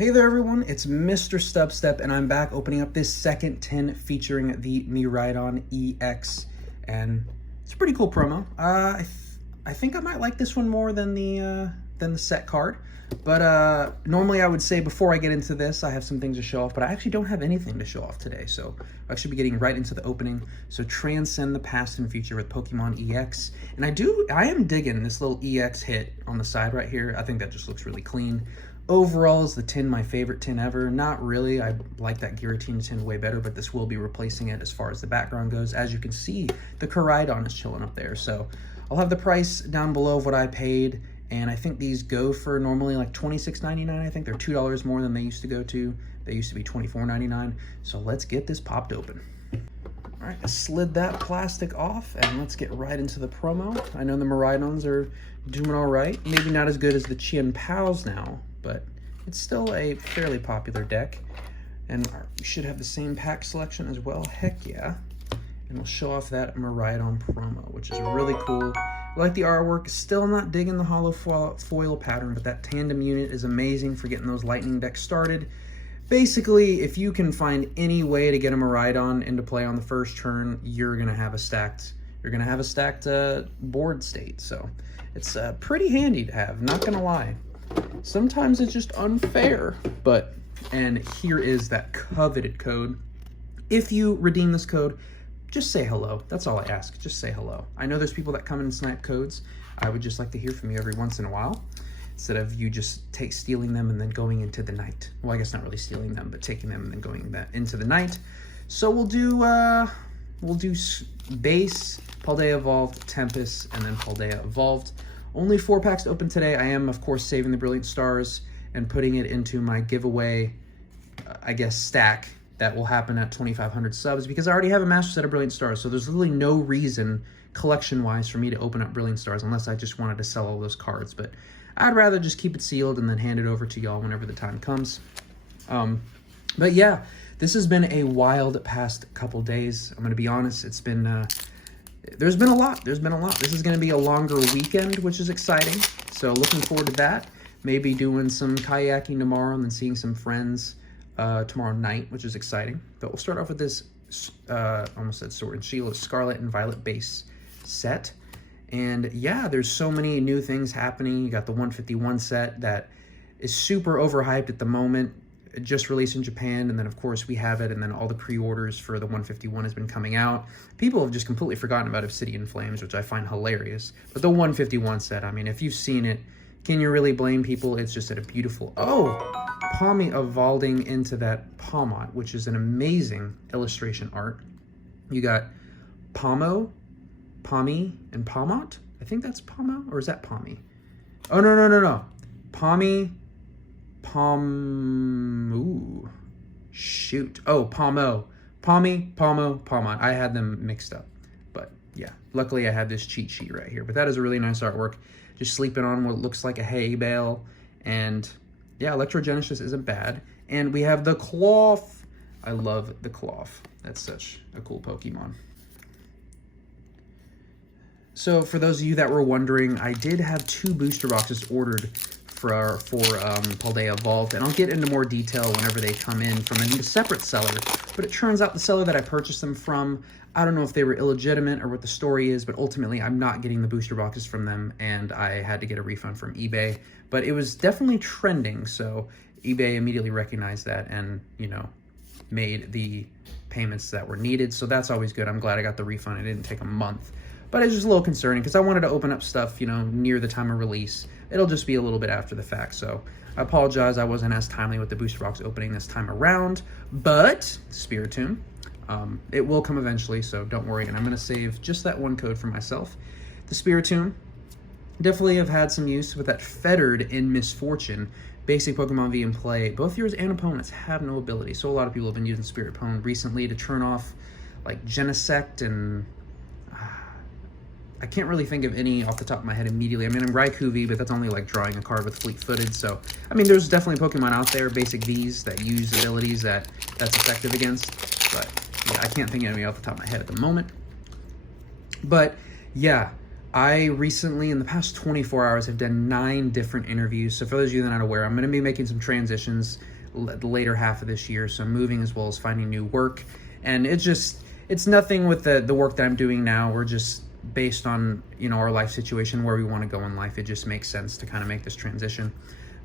Hey there everyone, it's MisterStubstep and I'm back opening up this second tin featuring the Miraidon EX, and it's a pretty cool promo. I think I might like this one more than the set card, but normally I would say before I get into this I have some things to show off, but I actually don't have anything to show off today, so I'll actually be getting right into the opening. So transcend the past and future with Pokemon EX, and I am digging this little EX hit on the side right here. I think that just looks really clean. Overall, is the tin my favorite tin ever? Not really. I like that Giratina tin way better, but this will be replacing it as far as the background goes. As you can see, the Koraidon is chilling up there. So I'll have the price down below of what I paid, and I think these go for normally like $26.99. I think they're $2 more than they used to go to. They used to be $24.99. So let's get this popped open. All right, I slid that plastic off, and let's get right into the promo. I know the Miraidons are doing all right. Maybe not as good as the Chien Paos now, but it's still a fairly popular deck. And we should have the same pack selection as well. Heck yeah. And we'll show off that Miraidon promo, which is really cool. I like the artwork. Still not digging the hollow foil pattern, but that tandem unit is amazing for getting those lightning decks started. Basically, if you can find any way to get a Miraidon into play on the first turn, you're gonna have a stacked board state. So it's pretty handy to have, not gonna lie. Sometimes it's just unfair, and here is that coveted code. If you redeem this code, just say hello. That's all I ask, just say hello. I know there's people that come in and snipe codes. I would just like to hear from you every once in a while, instead of you just stealing them and then going into the night. Well, I guess not really stealing them, but taking them and then going into the night. So we'll do base, Paldea Evolved, Tempest, and then Paldea Evolved. Only 4 packs to open today. I am, of course, saving the Brilliant Stars and putting it into my giveaway, I guess, stack that will happen at 2,500 subs, because I already have a master set of Brilliant Stars, so there's really no reason, collection-wise, for me to open up Brilliant Stars unless I just wanted to sell all those cards. But I'd rather just keep it sealed and then hand it over to y'all whenever the time comes. But yeah, this has been a wild past couple days. I'm going to be honest, it's been... There's been a lot. This is going to be a longer weekend, which is exciting. So looking forward to that. Maybe doing some kayaking tomorrow and then seeing some friends tomorrow night, which is exciting. But we'll start off with this, almost said Sword and Shield, Scarlet and Violet base set. And yeah, there's so many new things happening. You got the 151 set that is super overhyped at the moment. It just released in Japan, and then of course we have it, and then all the pre-orders for the 151 has been coming out. People have just completely forgotten about Obsidian Flames, which I find hilarious. But the 151 set, I mean, if you've seen it, can you really blame people? It's just a beautiful... Oh! Pawmi evolving into that Pawmot, which is an amazing illustration art. You got Pawmi, and Pawmot? I think that's Pawmo, or is that Pawmi? Oh, no. Pawmi... Pawmo. Pawmi, Pawmo, Pawmot. I had them mixed up. But yeah, luckily I have this cheat sheet right here. But that is a really nice artwork. Just sleeping on what looks like a hay bale. And yeah, Electrogenesis isn't bad. And we have the Cloth. I love the Cloth. That's such a cool Pokemon. So for those of you that were wondering, I did have 2 booster boxes ordered for Paldea Evolved, and I'll get into more detail whenever they come in from a separate seller. But it turns out the seller that I purchased them from, I don't know if they were illegitimate or what the story is, but ultimately I'm not getting the booster boxes from them, and I had to get a refund from eBay. But it was definitely trending, so eBay immediately recognized that and, you know, made the payments that were needed. So that's always good. I'm glad I got the refund. It didn't take a month. But it's just a little concerning because I wanted to open up stuff, you know, near the time of release. It'll just be a little bit after the fact. So I apologize I wasn't as timely with the booster box opening this time around. But Spiritomb, it will come eventually, so don't worry. And I'm going to save just that one code for myself. The Spiritomb, definitely have had some use with that Fettered in Misfortune. Basic Pokemon V in play. Both yours and opponents have no ability. So a lot of people have been using Spiritomb recently to turn off like Genesect and... I can't really think of any off the top of my head immediately. I mean, I'm Raikou V, but that's only like drawing a card with Fleet-Footed. So, I mean, there's definitely Pokemon out there, basic Vs, that use abilities that's effective against. But, yeah, I can't think of any off the top of my head at the moment. But, yeah, I recently, in the past 24 hours, have done 9 different interviews. So for those of you that are not aware, I'm going to be making some transitions the later half of this year. So moving as well as finding new work. And it's nothing with the work that I'm doing now. We're just based on, our life situation, where we want to go in life. It just makes sense to kind of make this transition.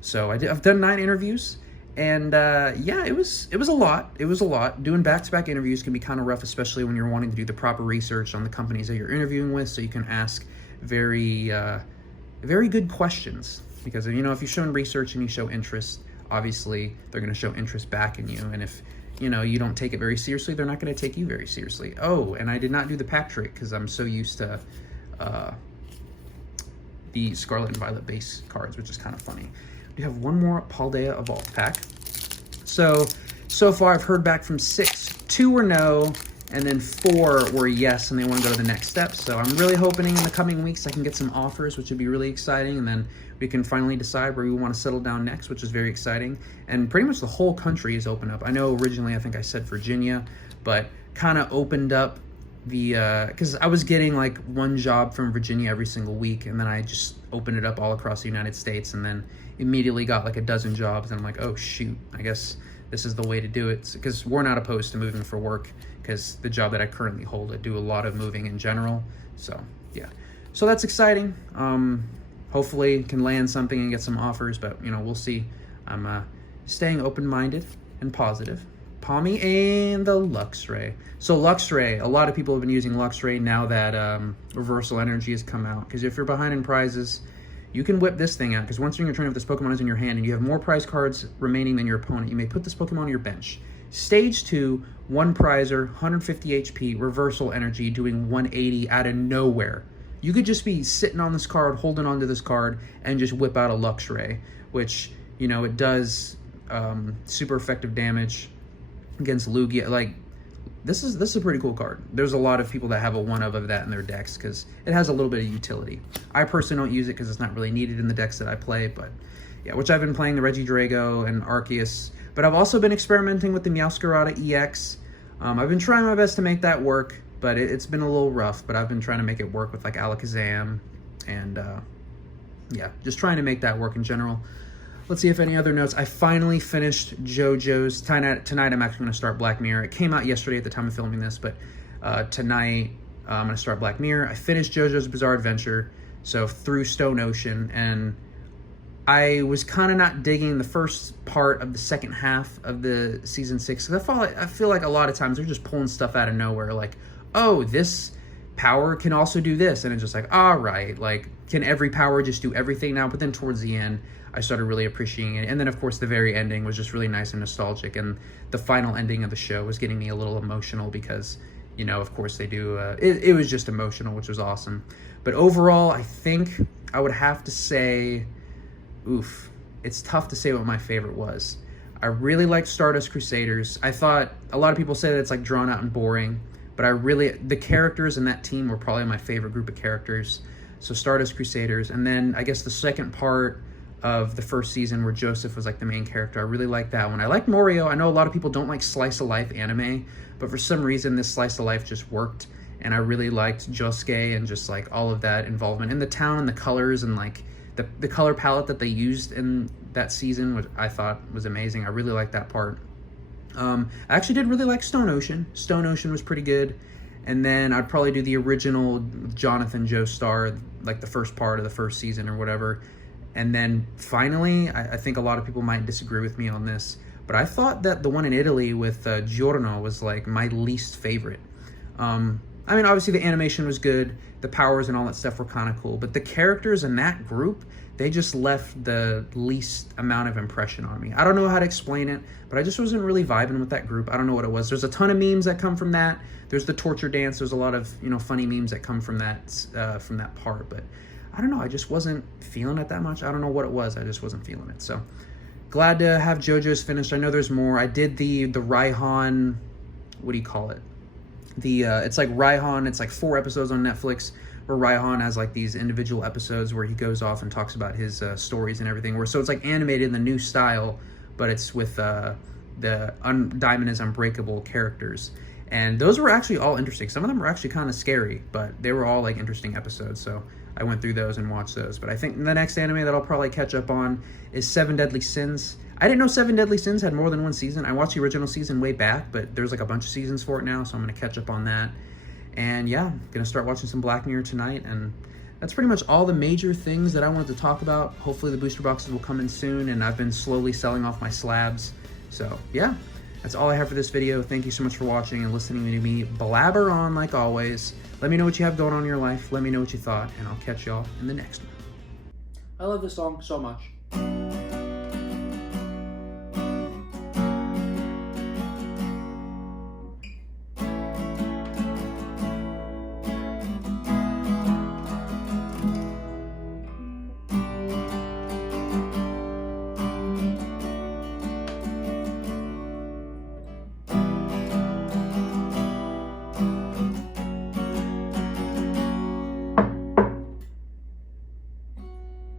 So I've done 9 interviews. And yeah, it was a lot. It was a lot. Doing back-to-back interviews can be kind of rough, especially when you're wanting to do the proper research on the companies that you're interviewing with, so you can ask very good questions. Because if you're showing research and you show interest, obviously they're going to show interest back in you. And if you don't take it very seriously, they're not going to take you very seriously. Oh, and I did not do the pack trick because I'm so used to the Scarlet and Violet base cards, which is kind of funny. We have one more Paldea Evolved pack. So far I've heard back from 6. 2 were no, and then 4 were yes, and they want to go to the next step. So I'm really hoping in the coming weeks I can get some offers, which would be really exciting, and then we can finally decide where we want to settle down next, which is very exciting. And pretty much the whole country is open up. I know originally I think I said Virginia, but kind of opened up because I was getting like one job from Virginia every single week, and then I just opened it up all across the United States, and then immediately got like a dozen jobs, and I'm like, oh shoot, I guess this is the way to do it, because we're not opposed to moving for work, because the job that I currently hold, I do a lot of moving in general. So yeah, so that's exciting. Hopefully can land something and get some offers, but we'll see. I'm staying open-minded and positive. Palmy and the Luxray. So Luxray, a lot of people have been using Luxray now that Reversal Energy has come out, because if you're behind in prizes, you can whip this thing out, because once you're in your turn, if this Pokemon is in your hand and you have more prize cards remaining than your opponent, you may put this Pokemon on your bench. Stage 2, 1 prizer, 150 HP, Reversal Energy, doing 180 out of nowhere. You could just be sitting on this card, holding onto this card, and just whip out a Luxray, which, it does super effective damage against Lugia. Like, this is a pretty cool card. There's a lot of people that have a one of that in their decks because it has a little bit of utility. I personally don't use it because it's not really needed in the decks that I play, but yeah, which I've been playing the Regidrago and Arceus, but I've also been experimenting with the Meowscarada EX. I've been trying my best to make that work, but it's been a little rough, but I've been trying to make it work with like Alakazam and yeah, just trying to make that work in general. Let's see if any other notes. I finally finished Jojo's. Tonight I'm actually going to start Black Mirror. It came out yesterday at the time of filming this, but tonight I'm going to start Black Mirror. I finished Jojo's Bizarre Adventure, so through Stone Ocean, and I was kind of not digging the first part of the second half of the Season 6. Because I feel like a lot of times they're just pulling stuff out of nowhere, like, oh, this power can also do this, and it's just like, all right, like, can every power just do everything now? But then towards the end, I started really appreciating it. And then, of course, the very ending was just really nice and nostalgic. And the final ending of the show was getting me a little emotional because, of course, they do. It was just emotional, which was awesome. But overall, I think I would have to say, oof, it's tough to say what my favorite was. I really liked Stardust Crusaders. I thought a lot of people say that it's like drawn out and boring, but the characters in that team were probably my favorite group of characters. So Stardust Crusaders. And then I guess the second part of the first season where Joseph was like the main character, I really liked that one. I liked Morio. I know a lot of people don't like slice of life anime, but for some reason this slice of life just worked, and I really liked Josuke and just like all of that involvement in the town and the colors and like the color palette that they used in that season, which I thought was amazing. I really liked that part. I actually did really like Stone Ocean. Stone Ocean was pretty good. And then I'd probably do the original Jonathan Joestar, like the first part of the first season or whatever. And then finally, I think a lot of people might disagree with me on this, but I thought that the one in Italy with Giorno was like my least favorite. I mean, obviously the animation was good, the powers and all that stuff were kind of cool, but the characters in that group, they just left the least amount of impression on me. I don't know how to explain it, but I just wasn't really vibing with that group. I don't know what it was. There's a ton of memes that come from that. There's the torture dance. There's a lot of, funny memes that come from that part, but I don't know. I just wasn't feeling it that much. I don't know what it was. I just wasn't feeling it. So glad to have JoJo's finished. I know there's more. I did the Raihan, what do you call it? It's like Raihan. It's like 4 episodes on Netflix where Raihan has like these individual episodes where he goes off and talks about his stories and everything. So it's like animated in the new style, but it's with the Diamond is Unbreakable characters. And those were actually all interesting. Some of them were actually kind of scary, but they were all like interesting episodes. So I went through those and watched those. But I think the next anime that I'll probably catch up on is Seven Deadly Sins. I didn't know Seven Deadly Sins had more than one season. I watched the original season way back, but there's like a bunch of seasons for it now, so I'm going to catch up on that. And yeah, I'm going to start watching some Black Mirror tonight, and that's pretty much all the major things that I wanted to talk about. Hopefully the booster boxes will come in soon, and I've been slowly selling off my slabs. So yeah, that's all I have for this video. Thank you so much for watching and listening to me blabber on like always. Let me know what you have going on in your life. Let me know what you thought, and I'll catch y'all in the next one. I love this song so much.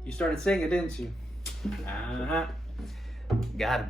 You started singing, didn't you? Uh-huh. Got him.